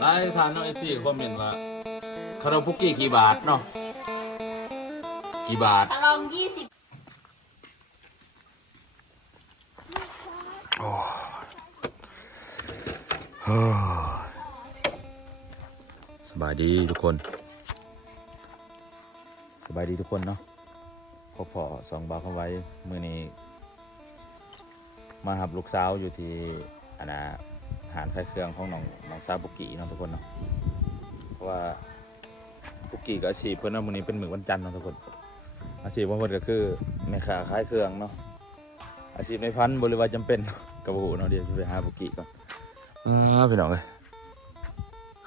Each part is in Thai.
หลายทานเนาะ FC คอมเมนต์ว่าคาราบุกี้กี่บาทเนาะกี่บาท ถ้าลองยี่สิบสบายดีทุกคน สบายดีทุกคนเนาะพอพอสองบาทเข้าไว้ มือนี้ มาหับลูกสาวอยู่ที่อันนะ หารคล้ายเครื่องของน้องน้องสาวปุกกี้เนาะทุกคนเนาะเพราะว่าปุกกี้กับอาชีพเพื่อนเนาะมือนี้เป็นมือวันจันทร์เนาะทุกคน อาชีพของเพื่นก็คือแม่ค้าขายเครื่องเนาะอาชีพในพันบริวารจำเป็น กับโอ้โหเนาะเดี๋ยวไปหาปุกกี้ก่อนอ่าพี่น้องเลย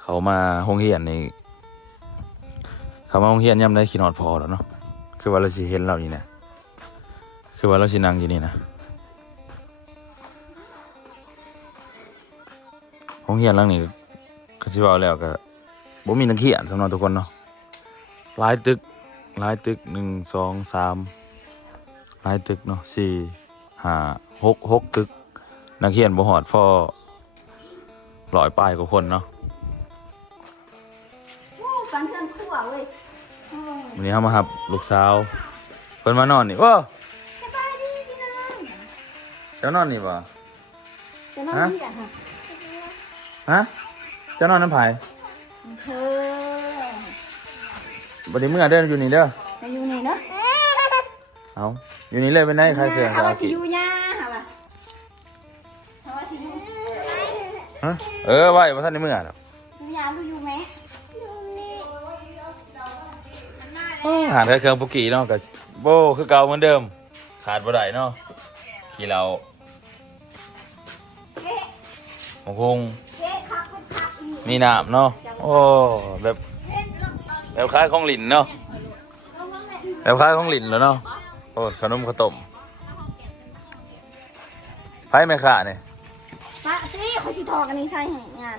เขามาห้องเฮียนนี่เขามาห้องเฮียนย่ำได้ขีนอดพอแล้วเนาะคือว่าเราสิเห็นเรานี่นะคือว่าเราสินั่งอยู่นี่นะ ห้องเฮียนหลังนี้ก็สิว่าแล้วก็บ่มีนักเขียนสำหรับทุกคนเนาะหลายตึกหลายตึกหนึ่งสองสามหลายตึกเนาะสี่ห้าหกหกตึก นักเขียนบ่หอดฟอร้อยป้ายกว่าคนเนาะโอ้ฟันเครื่องคั่วเว้ยโอ้วันนี้เขามาหับลูกสาวเพิ่นมานอนนี่ว้าสบายดีพี่น้องเจ้านอนนี่ป่ะจะนอนฮะที่ไหนฮะ ฮะเจ้านอนน้ำไผ่เธอบัดนี้มึงอะเดินอยู่นี่เด้อจะอยู่ไหนเนาะเอาอยู่นี่เลยเป็นไงใครเครื่องฮาสาวว่าสิสิอยู่ย่าฮะว่าฮาว่าสิอยู่ฮะเออไว้บ่ทันในมึงอะดอกอยู่ย่าดูอยู่ไหมอยู่นี่อาหารใครเครื่องปุกกี้เนาะก็โบคือเก่าเหมือนเดิม ขาดบ่ได้เนาะขี้เราเอ๊ะหมกคงเมีน้ำเนาะ โอ้ แบบเอ๊ะลงตอนแบบคล้ายของหลินเนาะลงลงเลยแบบคล้ายของหลินแล้วเนาะ โอ้ ขนมข้าวต้มไผ่ไม่ขาเนี่ยมาสิเขาสิทอกันนี่ใช่ไหมงาน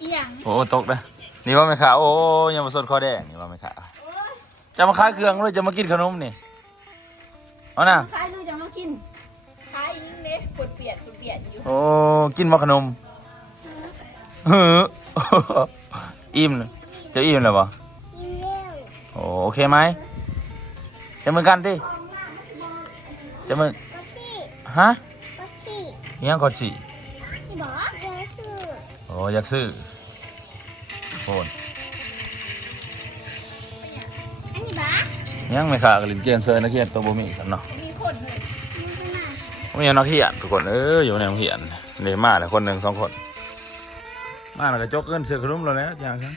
อีหยังโอ้ตกนะนี่ว่าไม่ขาโอ้ยังมาสดคอแดงนี่ว่าไม่ขาจะมาค้ายเครื่องด้วยจะมากินขนมนี่ เอาน่ะ โอ้กินมาขนมเฮ้ออิ่มเลยจะอิ่มเลยปะกินเร็วโอ้โอเคไหมจะมือกันที่จะมือก็ที่ฮะก็ที่ยังก่อนสิสิบอกเดี๋ยวซื้อโอ้อยากซื้อโอนอันนี้บ้ายังไม่ขากับลินเกียนเซอร์นักเขียนตัวบ่มีสันเนาะมีคนเลย มันเป็นอะไรไม่ใช่นักเขียนทุกคนเอออยู่ในนักเขียนเลยมาเลยคนหนึ่งสองคน มาแล้วก็จกเงินเสือขนมเราแล้วอย่างนั้น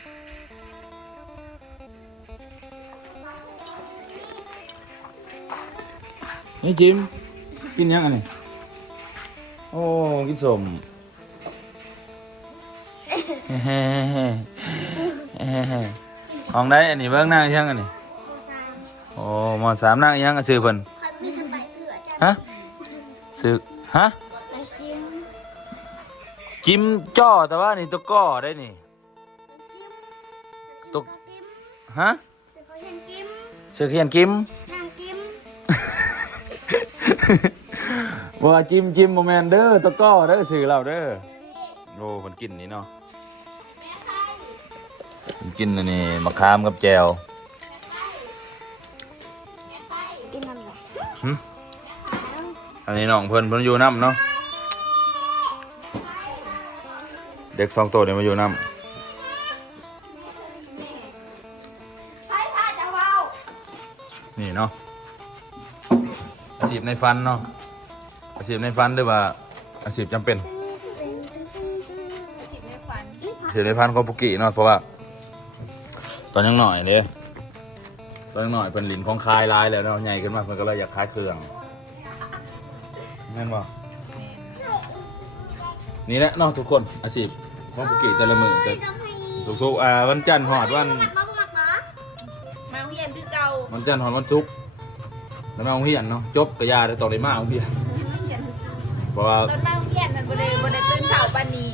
นี่จิมกินยังอันนี้โอ้กินสมเฮ้เฮ้เฮ้เฮ้เฮ้ห้องได้อันนี้เบิ้งหน้ายังอันนี้โอ้หมอสามนั่งยังอะซื้อเพิ่นเขามีสบายเสือจ้ะฮะ ซื้อฮะมันกินจิ้มจ้อแต่ว่านี่ตัวก้อได้นี่ มันกินตุ๊กกินฮะเสือเขาเห็นกินเสือเขียนกิมนางกินว่าจิ้มจิ้มโมแมนเด้อตัวก้อเด้อสื่อเราเด้อโอ้มันกินนี่เนาะมันกินอันนี้มะขามกับแจวกินอะไรหึ อันนี้น้องเพิ่นเพิ่นอยู่น้ำเนาะเด็กสองตัวเนี่ยมาอยู่น้ำนี่เนาะอาชีพในฟันเนาะอาชีพในฟันหรือว่าอาชีพจำเป็นสิบในฝันเสียในพันของปุกกี้เนาะเพราะว่า ตอนยังหน่อยเลยตอนยังหน่อยเป็นหลินของคายลายแล้วเนาะใหญ่ขึ้นมาเพิ่นก็เลยอยากคายเครื่อง แม่นบ่นี่แหละเนาะทุกคนอาชีพของปุกกี้แต่ละมือแต่ทุกๆอ่าวันจันทร์หอดวันบ้างหมักเหรอมาเฮียนคือเก่าวันจันทร์หอดวันศุกร์แล้วมาโรงเรียนเนาะจบกระยาได้ต่อได้มาโรงเรียนเพราะว่าตอนมาเฮียนมันบริบริตื่นเช้าปานนี้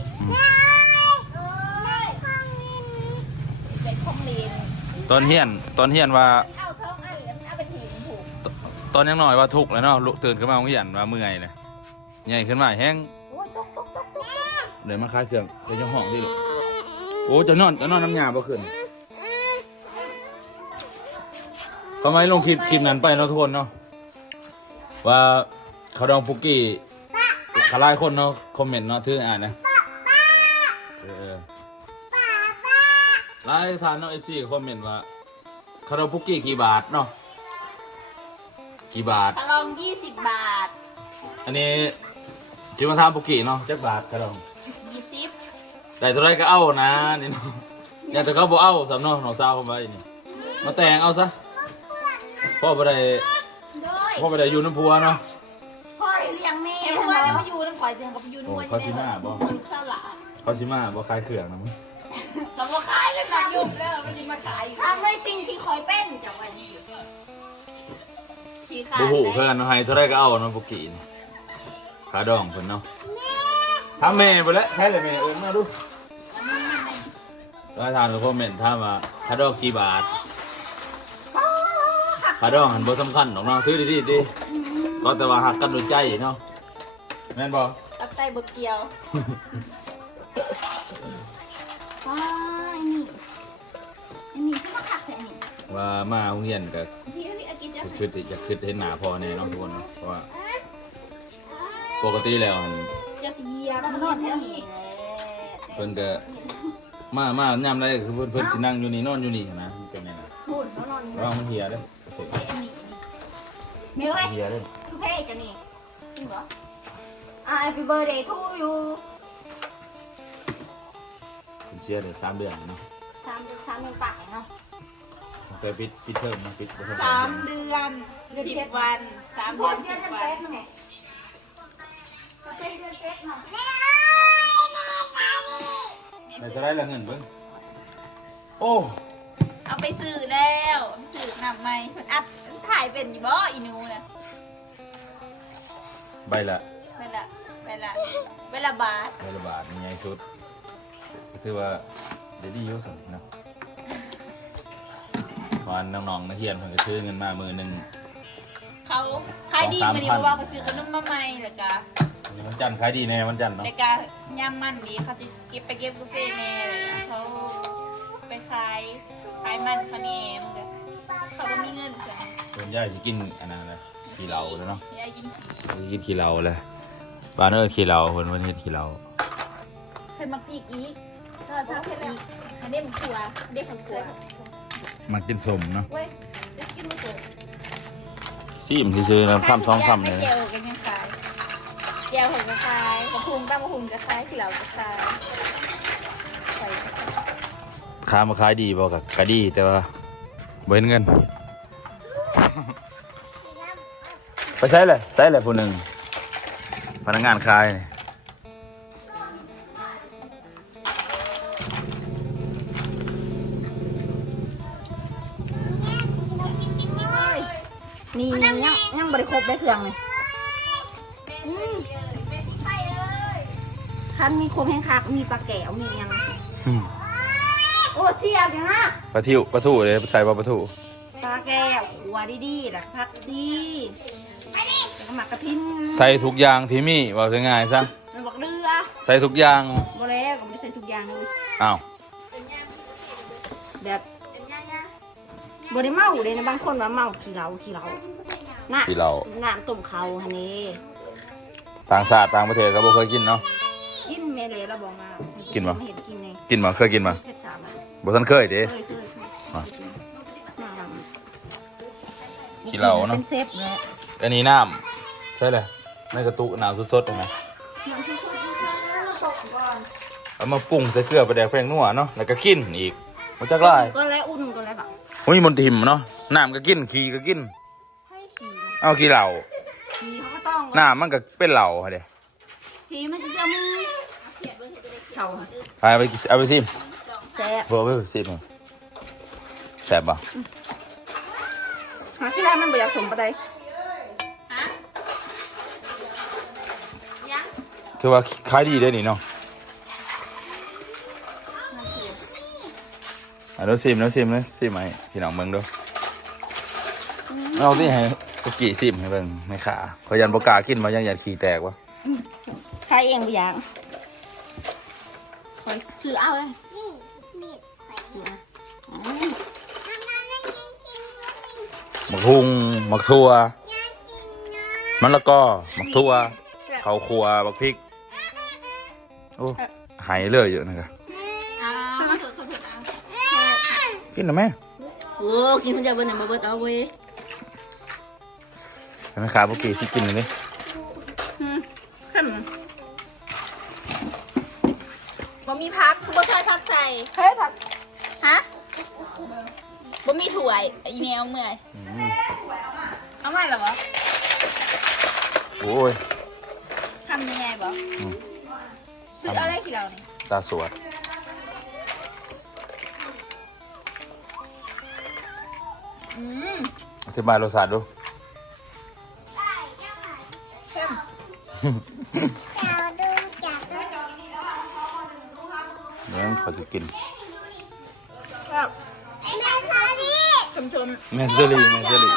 ใจคองเลนตอนเฮียนตอนเฮียนว่าเอ ตอนยังหน่อยว่าทุกข์แล้วเนาะลุกตื่นขึ้นมาโรงเรียนว่าเมื่อยเลยใหญ่ขึ้นมาแห้งโอ้ยเดี๋ยวมาคลายเครื่องเดี๋ยวจะห้องที่ลูกโอ้จะนอนจะนอนน้ำยาบ่ขึ้นทำไมลงคลิปคลิปนั้นไปเนาะทุกคนเนาะว่าเขาดองปุกกี้ขลายคนเนาะคอมเมนต์เนาะถืออ่านนะเออหลายทานเนาะเอฟซีคอมเมนต์ว่าเขาดองปุกกี้กี่บาทเนาะ กี่บาทถ้าลองยี่สิบบาทอันนี้จิมาทำปุกกี้เนาะจักบาทกระดองยี่สิบได้เท่าไรก็เอานะนี่เนาะเนี่ยแต่เขาบอกเอาสำเนองน้องสาวเขาไว้นี่มาแต่งเอาซะพ่อบ่ได้โดยพ่อบ่ได้อยู่น้ำพัวเนาะ พ่อเลี้ยงแม่เอ็มพัวแล้วมาอยู่น้ำข่อยเจอกับอยู่นัวโอ้อเขายู่สิในมาบ่ คนเศร้าหลานเขาชิมาบ่คลายเครื่องนะมึงเราก็ขายกันมาอยู่แล้วไม่ได้มาขายอยู่ทำในสิ่งที่คอยเป็นจังหวะนี้ ขี้ขาดบูหูได้เพื่อนเนาะให้เท่าไรก็เอาเนาะปุกกี้นี่ขาดองเพิ่นเนาะทำเมย์ไปแล้วใช่เลยเมย์เอิ้นมาดูก็ทานกับคอมเมนต์ถามว่าขาดองกี่บาทขาดองหันบ่สำคัญหรอกเนาะถือดีๆดิก็แต่ว่าหักกันด้วยใจเนาะแม่นบ่ตับไตบกเกียวว้ายนี่อันนี้ที่มาขัดแต่นี่ว่ามาโรงเรียนก็พี่ พี่อากินจะคืออยากคือเห็นหน้าพ่อแน่เน้องทุกคนเนาะเพราะว่าปกติแล้วหั่นจะเสียมันนอนแถวนี้เพิ่นก็มามายามใดก็คือเพิ่นเพิ่นสินั่งอยู่นี่นอนอยู่นี่นะมันเป็นแน่นะหุ่นเขานอนนี่ระวังมันเหียเด้อโอเคไอ้อันนี้นี่มีไว้เหียเด้อคือเพลงกันนี่จริงเหรออ่า Happy birthday to you เพิ่นเสียได้สามเดือนเนาะสามเดือนสามเดือนปากเนาะตั้ง แต่ปิดปิดเทอมเนาะปิดบ่ทันสามเดือนสิบวันสามเดือนสิบวันก็เป็นเดือนเป๊กเนาะได้เท่าไรละเงินเบิ่งโอ้เอาไปสื่อแล้วเอาไปสื่อนำไหมมันอัดถ่ายเป็นอยู่บ่อีนูน่ะใบละเวลาเวลาเวลาบาทใบละบาทนี่ใหญ่สุดก็ถือว่าได้ดีอยู่สั่นเนาะต อนน้องๆนักเรียนเพิ่นก็ซื้อเงินมามื้อหนึงเขาขายดีมาดีเพราะว่าเขาซื้อขนมมาใหม่แล้วก็วันจันทร์ขายดีแน่วันจันทร์เนาะแล้วก็ย่ำมันดีเขาจะเก็บไปเก็บบุฟเฟ่ต์แน่เลยนะเขาไปขายขายมันคาเนมเขาก็มีเงินจ้ะเพิ่นย่ายสิกินอันนั้นนะขี้เหล้าแล้วเนาะยายกินฉี่สิกินขี้เหล้าเลยบ้านเอิ้นขี้เหล้าเพิ่นว่าเฮ็ดขี้เหล้าเคยมาปีกอีกซอยพักอีกอันนี้มันขัวอันนี้มันขัว มากินสมเนาะเว้ยจะกินมันขัวซีมซื่อๆนะคำสองคำเลยเจียวกันยังขายเจียวผมก็ขายกระพุงตั้งกระพุงก็ขายที่เราก็ขายใส่ค้ามาขายดีบ่กะกะดีแต่ว่าบ่เห็นเงิน ไปใช้เลยใช้เลยผู้หนึ่งพนักงานขายนี่ นี่ยังยังบริครบได้เครื่องเลยแม่แม่ชิไข่เอ้ยท่านมีครบแห้งคักมีปลาแก้วมียังอืมโอ้เสียบยังนะปลาทิวปลาทูเลยใส่ปลาปลาทูปลาแก้วขัวดีๆล่ะพักซีแล้วก็หมักกระพินใส่ทุกอย่างที่มีว่าจะง่ายซะมันบอกเรือใส่ทุกอย่างบ่แล้วก็ไม่ใส่ทุกอย่างเลยอ้าวแบบเป็นย่าย่า บ่ได้เมาเลยนะบางคนว่าเมาขี้เหล้าขี้เหล้าน่ะที่เราน้ำต้มเขาฮันนี่ต่างชาติต่างประเทศก็บ่เคยกินเนาะ กินแม่เลยเราบอกมากินบ่ เห็นกินไงกินมาเคยกินมาเพชรสามอะบ่ทันเคยเด้ เคยเคยเคยอะมาลขี้เหล้าเนอะเป็นเซฟเลยอันนี้น้ำใช่เลยในกระตุกน้ำสดๆเห็นไหมน้ำชุบๆเราตกก่อนเอามาปรุงใส่เกลือไปแดกแป้งนัวเนาะแล้วก็กินอีกมันจักไล่ก็แโอ้ยมนทิมเนาะน้ำก็กินขี้ก็กิน ให้ขี่เอาขี้เหล้าขี่เขาก็ต้องน้ำมันก็เป็นเหล้าฮะเด้ขี่มันจะจะมือเขาเอาไปกินเอาไปซิมแซ่บเพื่อเอาไปซิมแซ่บป่ะหาที่ร้านมันบ่อยากสมปะไดฮะยังถือว่าขายดีเด้อนี่เนาะ อะเดี๋ยวซิมเดี๋ยวซิมเลยซิมให้พี่น้องเบิ่งดูเอาที่ให้กุกกี้ซิมให้เบิ่งไม่ขาเขายันบกล้ากินมายังยันขี้แตกวะใครเองบ่อยากคอยซื้อเอาเลยนี่มีดไฟอ๋อหมักหุงหมักทั่วมันละก็หมักทั่วข้าวคั่วบักพริก โอ้หายเลยเยอะนะครับ อ้าวมาสดสดเอา กินหรือไหมโอ้กินคนเดียวเบิร์ดไหนมาเบิร์ดเอาเว้ยแม่ค้าพวกกีสิกินเลยนี่อืมเข้มบ่มีพักคือบ่เคยพักใส่เฮ้ยผักฮะบ่มีถ้วยอีเมลเมื่อยอืมเอามาเหรอวะโอ้ยทำยังไงบ่อืมซื้อเอาได้กี่เราเนี่ยตาสวด อธิบายรสชาติดู เข้มดาวดูจากเดี๋ยวขอจะกินครับแม่ทาดีชมชมแมนเซอรี่แมนเซอรี่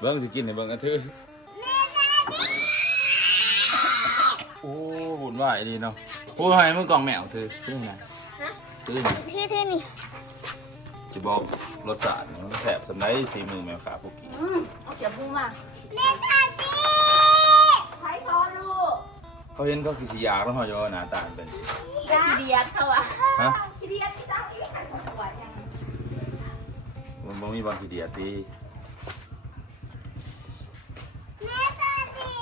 เบิ้งสิกินในเบิ้งกันทื่อโอ้บุญว่าไอ้นี่เนาะโอ้ยมึงกล่องแมวเธอตื้อไงตื้อไง ที่ที่นี่ จะบอกรสชาติมันแสบสำไรสีมือแมวขาพวกกี้อืมเอาเสียบปูมาแม่ทาดีใช้ซ้อนลูกเขาเห็นเขาคือสียากแล้วเขาจะว่าหน้าตาเป็นกระทีเดียดเขาอะฮะ ทีเดียวที่สามอีกอันของตัวยังมันบ่มีบางทีเดียตีแม่ทาดี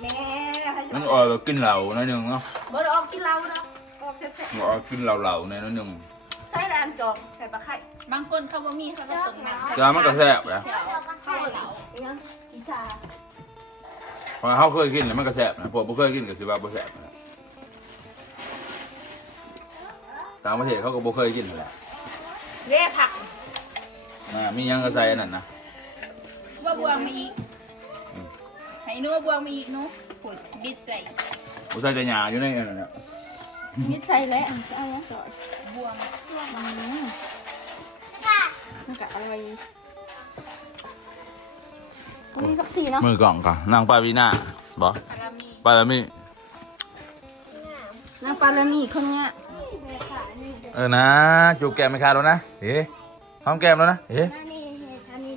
แม่ให้มันอ่อยแบบกินเหล่าหน่อยหนึงเนาะเบิร์ดออกกินเหล้าเนาะออกแซ่บมันอ่อยกินเหล่าเหล่าๆหน่อยหนึงๆ ใส่แรนจอกใส่ตะไคร้บางคนเขาบ่มีเขาก็ตกน้ำแต่ว่ามันก็แซ่บนะเข้าเหลายังอีสานเพราะเขาเคยกินแล้วมันก็แซ่บนะพวกบ่เคยกินก็สิว่าบ่แซ่บนะต่างประเทศเขาก็บ่เคยกินแหละเย่ผักนะมีหยังก็ใส่อันนั่นนะว่าบวงมาอีกให้หนูว่าบวงมาอีกหนูปุ๋ยบิดใส่บ่ใส่แต่หญ้าอยู่ในอันนั้นน่ะ นิดใส่แล้วใส่แล้วสอยบวงมันกะอะไรมีผักสีเนาะมือกล่องก่อนนางปาวีนาบอารามีปาลามิน้ำปาละนี่คนเนี้ยเออนะจูบแก้มไม่ขาแล้วนะเฮ้หอมแก้มแล้วนะเฮ้นั่นนี่แม่ทานี่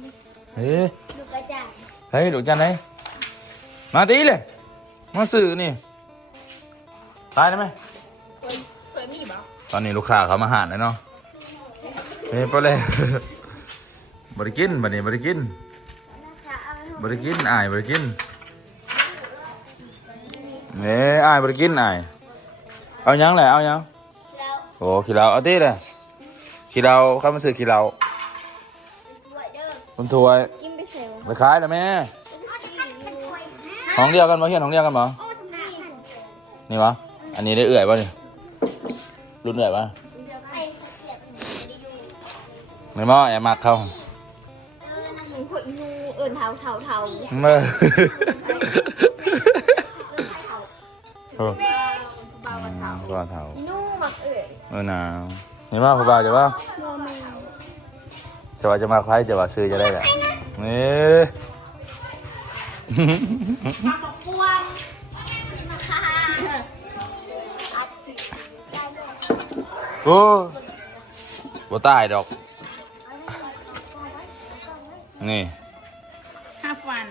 เฮ้ดูกระจายเฮ้ยดูจันไหนมาตีเลยมาสื่อนี่ตายได้ไหม ตอนนี้ลูกค้าเขามาหาแล้วเนาะเฮ้ยไปเลยบริกินบัดนี้บริกินนะคะเอาให้บริกินอายบริกินเน่อายบริกินอายเอายังแหละเอายังแล้วโอ้ขี้เราเอาตีเลยขี้เราเข้ามาซื้อขี้เราด้วยเด้อคุณถวยกินไปเซลล์ไปขายแล้วแม่เอาจะพัดเป็นถ้วยห้องเดียวกันบ่เฮียนห้องเดียวกันบ่โอ้สำนักพันนี่วะอันนี้ได้เอื่อยป่ะนี่รุ่นเอื่อย ป่ะไอ้เสียบไม่ได้ยุ่งไม่มอแอบมักเขาเออเหมือนคนยูเอิญเทาเทาเทาเมื่อเอิญเทาโอ้อืมก็เท่านู่มักเอิญเออหนาวนี่ว่าพ่อบ่าวจะว่าโมเมนจะว่าจะมาใครจะว่าซื้อจะได้แหละนี่ โอ้บ่ตายดอก นี่ห้าฟัน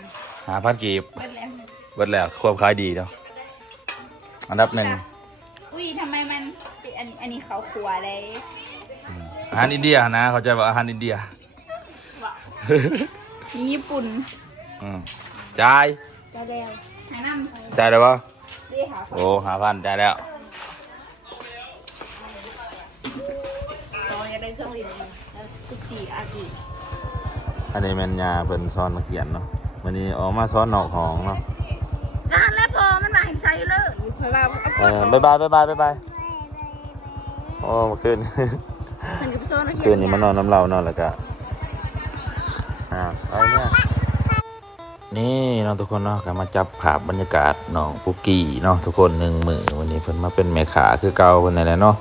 หาพันกีบเบิดแล้วเบิดแล้วควบขายดีเนาะอันดับหนึ่งอุ้ยทำไมมันเป็นอันอันนี้เขาขัวเลยอาหารอินเดียนะเขาใจะว่าอาหารอินเดียมีญี่ปุ่นอืมจ่ายได้แล้วแนะนำจ่ายได้ปะดีค่ะโอ้หาพันจ่ายแล้ว กได้เครื่องรีดเลยแล้วก็สี่อากีอันนี้แมันยาเป็นซ้อนมาเขียนเนาะวันนี้ออกมาซ้อนนอกของเนาะงานแล้วพอมันมาให้ใส่เลยเพราะว่าเอาเอก่อนอบายบายบายบายบายบายโอ้เมาขึ้น มันกับโซนคืนนี้มานอนน้ำเราเนอนแล้วก็อ่าไปเนี่ยนี่เนาะทุกคนเนาะก็มาจับภาพบรรยากาศน้องปุกกี้เนาะทุกคนหนึ่งมือวันนี้เพิ่นมาเป็นแม่ขาคือเก่าเพิ่นนั่นแหละเนาะ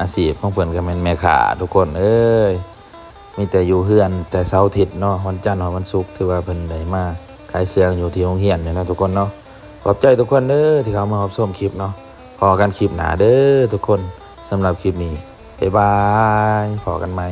อาชีพของเพิ่นก็เป็นแม่ขาทุกคนเอ้ยมีแต่อยู่เฮือนแต่เสาร์อาทิตย์เนาะวันจันทร์วันศุกร์ถือว่าเพิ่นได้มาขายเครื่องอยู่ที่โรงเรียนเนี่ยนะทุกคนเนาะขอบใจทุกคนเด้อที่เขามารับชมคลิปเนาะพอกันคลิปหนาเด้อทุกคนสำหรับคลิปนี้บ๊ายบายพอกันไหม